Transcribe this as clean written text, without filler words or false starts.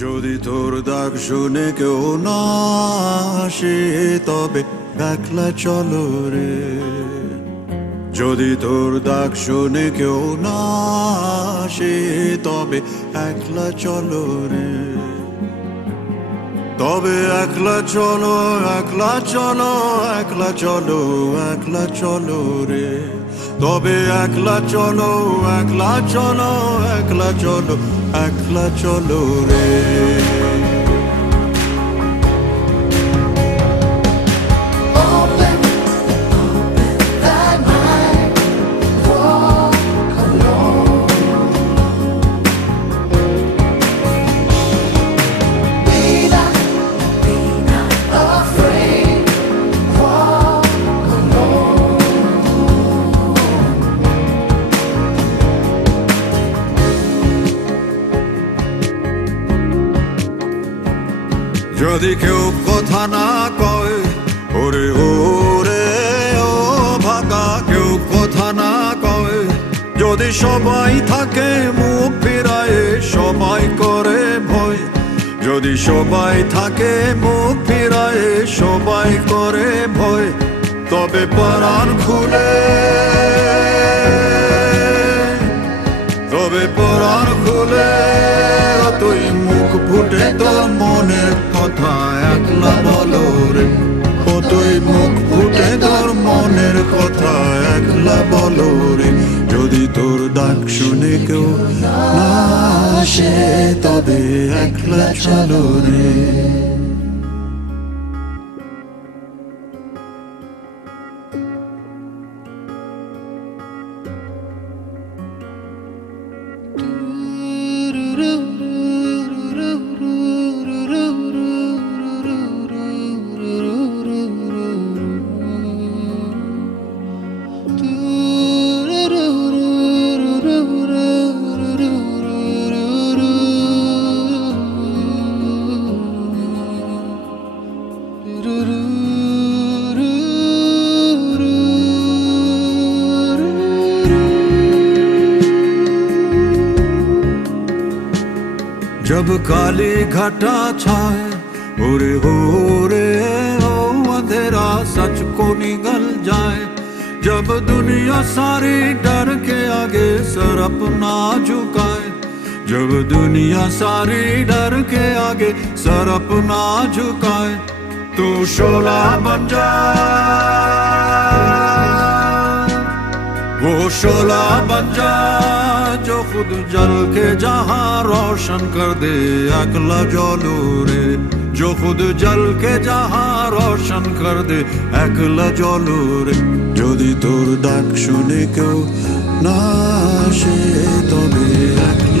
যদি তোর ডাক শুনে কেউ না আসে তবে একলা চলো রে। যদি তোর ডাক শুনে কেউ না আসে তবে একলা চলো রে। তবে একলা চলো, একলা চলো, একলা চলো, একলা চলো রে। তবে একলা চলো, একলা চলো, একলা চলো, একলা চলো রে। যদি কেউ কথা না কয় ওরে ওরে ও ভাগা, কেউ কথা না কয়, যদি সবাই থাকে মুখ ফিরায়ে সবাই করে ভয়, যদি সবাই থাকে মুখ ফিরায়ে সবাই করে ভয়, তবে পরাণ খুলে, তবে পরাণ খুলে তুই মুখ ফুটে তোর মনের কথা একলা বলো রে। ও তুই মুখ ফুটে তোর মনের কথা একলা বলো রে। যদি তোর ডাক শুনে কেউ না আসে তবে একলা চলো রে। जब काली घटा छाए उरे हो रे हो अंधेरा सच को निगल जाए, जब दुनिया सारी डर के आगे सर अपना झुकाए, जब दुनिया सारी डर के आगे सर अपना झुकाए, तू शोला बन जा, वो शोला बन जा जो खुद जल के जहां रोशन कर दे একলা জ্বলো রে। जो खुद जल के जहां रोशन कर दे একলা জ্বলো রে। যদি তোর ডাক শুনে কেউ না আসে তবে একলা